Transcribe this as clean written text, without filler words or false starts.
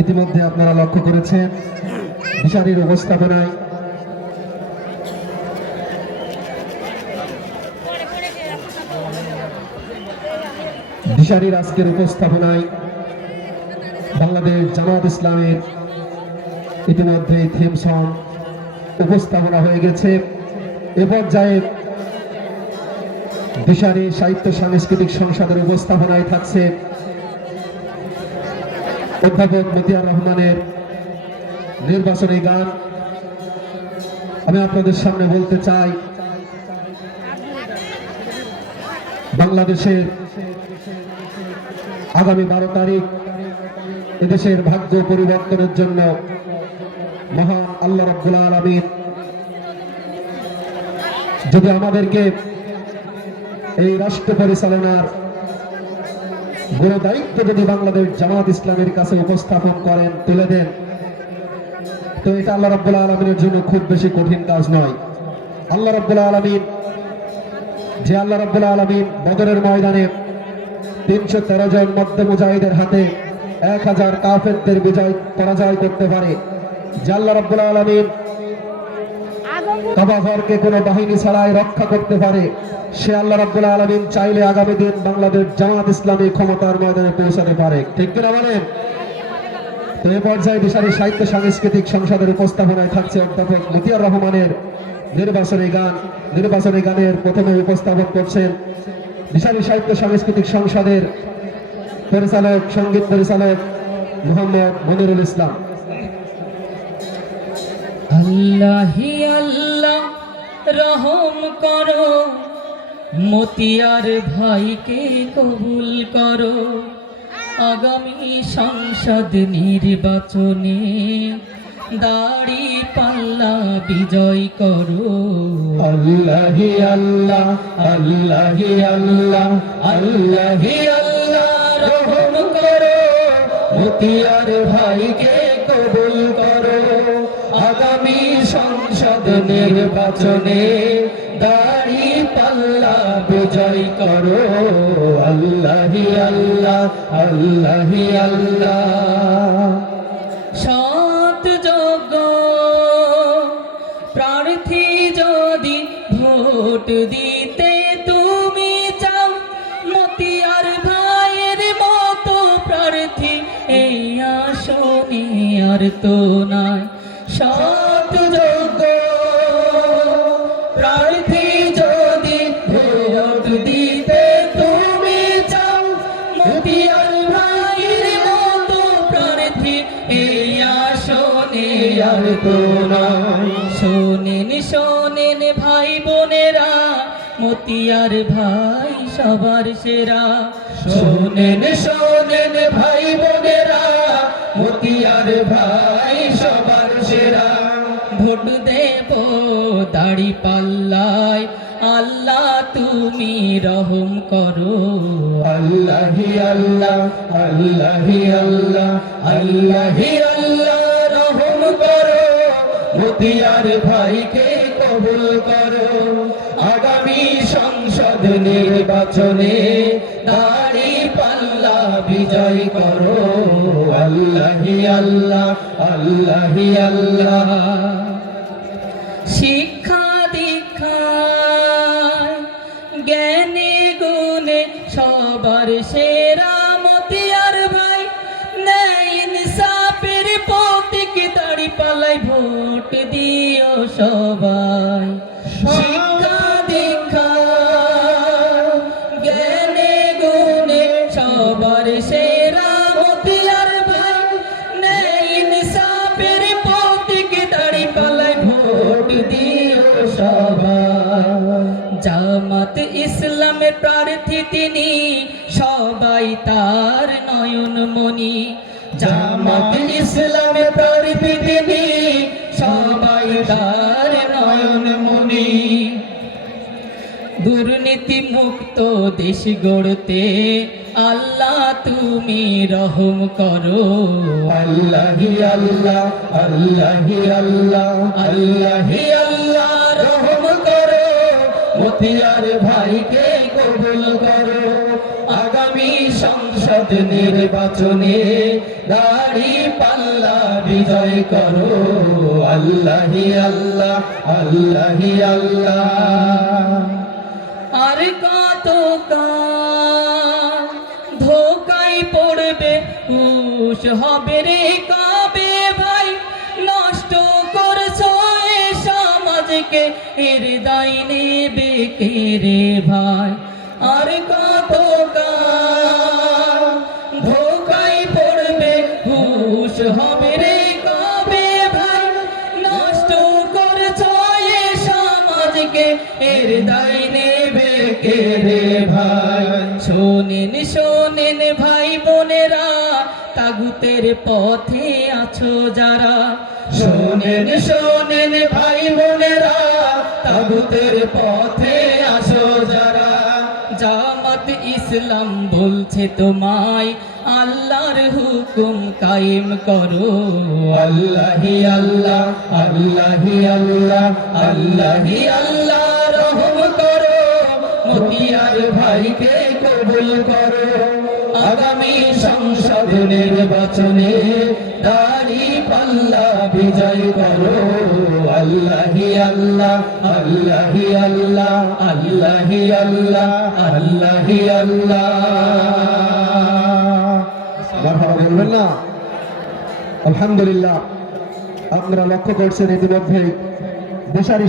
ইতিমধ্যে আপনারা লক্ষ্য করেছেন দিশারির উপস্থাপনায় দিশারির আজকের উপস্থাপনায় বাংলাদেশ জামাত ইসলামের ইতিমধ্যে থিম সং উপস্থাপনা হয়ে গেছে। এ পর্যায়ে দিশারি সাহিত্য সাংস্কৃতিক সংসদের উপস্থাপনায় থাকছে অধ্যাপক মতিয়ার রহমানের নির্বাচনী গান। আমি আপনাদের সামনে বলতে চাই, বাংলাদেশের আগামী 12 তারিখ এদেশের ভাগ্য পরিবর্তনের জন্য মহান আল্লাহ রাব্বুল আলামিন যদি আমাদেরকে এই রাষ্ট্র পরিচালনার বড় দায়িত্ব যদি বাংলাদেশ জামাত ইসলামের কাছে উপস্থাপন করেন, তুলে দেন, তো এটা আল্লাহ রাব্বুল আলামিনের জন্য খুব বেশি কঠিন কাজ নয়। আল্লাহ রাব্বুল আলামিন বদরের ময়দানে 313 জন মধ্য মুজাহিদের হাতে 1000 কাফেরদের পরাজয় করতে পারে, যে আল্লাহ রাব্বুল আলামিন কাবা ঘরকে কোনো বাহিনী ছাড়াই রক্ষা করতে পারে, সে আল্লাহ রাব্বুল আলামিন চাইলে আগামী দিন বাংলাদেশ জামাত ইসলামী ক্ষমতার ময়দানে পৌঁছাতে পারে। ঠিক কিনা বলেন? তো এই পর্যায়ে দিশারি সাহিত্য সাংস্কৃতিক সংসদের উপস্থাপনায় থাকছে অধ্যাপক মতিয়ার রহমানের নির্বাচনী গানের প্রথমে উপস্থাপন করছেন দিশারি সাহিত্য সাংস্কৃতিক সংসদের সঙ্গীত পরিচালক মোহাম্মদ মনিরুল ইসলাম। আল্লাহি আল্লাহ রহম করো, মতিয়ার ভাইকে কবুল করো, আগামী সংসদ নির্বাচনে দাড়ি পাল্লা বিজয় করো। আল্লাহি আল্লাহ আল্লাহি আল্লাহ আল্লাহি আল্লাহ রহম করো, মতিয়ার ভাইকে কবুল করো, আগামী সংসদ নির্বাচনে দাড়ি পাল্লা বিজয় করো। আল্লাহি আল্লাহ আল্লাহি আল্লাহ। সৎ যোগ্য প্রার্থী যদি ভোট দিতে তুমি চাও, মতিয়ার ভাইয়ের মতো প্রার্থী এই আসনে আর তো নাই। সৎ যোগ্য প্রার্থী যদি ভোট দিতে তুমি চাও, মতিয়ার ভাইয়ের মতো প্রার্থী এই আসনে আর তো নাই। শোনেন শোনেন ভাই বোনেরা, মতিয়ার ভাই সবার সেরা। শোনেন শোনেন ভাই বোনেরা, মতিয়ার ভাই সবার সেরা। ভোট দেব দাড়ি পাল্লায়, আল্লাহ তুমি রহম করো। আল্লাহি আল্লাহ আল্লাহি আল্লাহ আল্লাহি আল্লাহ রহম করো, মতিয়ার ভাইকে কবুল করো, আগামী সংসদ নির্বাচনে দাড়ি পাল্লা বিজয় করো। আল্লাহি আল্লাহ আল্লাহি আল্লাহ। শিক্ষা দীক্ষা জ্ঞানে গুণে সবার সেরা, মতিয়ার ভাই ন্যায় ইনসাফের প্রতীক, দাড়ি পাল্লায় ভোট দিও সবাই। শিক্ষা দীক্ষা জ্ঞানে গুণে সবার সেরা, মতিয়ার ভাই ন্যায় ইনসাফের প্রতীক, দাড়ি পাল্লায় ভোট দিও সবাই। জামাত ইসলামের প্রার্থী তিনি, সবাই তার নয়ন মনি। জামাত ইসলামের প্রার্থী তিনি, সবাই তার নয়ন মনি। দুর্নীতি মুক্ত দেশ গড়তে আল্লাহ তুমি রহম করো। আল্লাহি আল্লাহ আল্লাহি আল্লাহ আল্লাহি আল্লাহ রহম করো, মতিয়ার ভাইকে কবুল করো, আগামী সংসদ সংসদ নির্বাচনে দাড়ি পাল্লা বিজয় করো আল্লাহি আল্লাহ আল্লাহি আল্লাহ। আর কত কাল ধোকায় পড়বে হুশ হবে রে কবে ভাই, নষ্ট করছো এ সমাজকে এর দায় নেবে কে রে ভাই। আর কত কাল ধোকায় পড়বে হুশ হবে রে কবে ভাই, নষ্ট করছো এ সমাজকে এর দায় নেবে কে রে ভাই। শোনেন শোনেন ভাই বোনেরা, তাগুতের পথে আছো যারা। শোনেন শোনেন ভাই বোনেরা, তাগুতের পথে আসো যারা। জামাত ইসলাম বলছে তোমায় আল্লাহর হুকুম কায়েম করো আল্লাহি আল্লাহ আল্লাহি আল্লাহ আল্লাহি আল্লাহ রহম করো, মতিয়ার ভাইকে কবুল করো। আগামী সংসদ নির্বাচনে দাড়ি পাল্লা বিজয় করো আল্লাহি আল্লাহ আল্লাহি আল্লাহ আল্লাহি আল্লাহ আল্লাহি আল্লাহ। মারহাবা বলবেন না? আলহামদুলিল্লাহ, আপনারা লক্ষ্য করছেন ইতিমধ্যেই দেশারি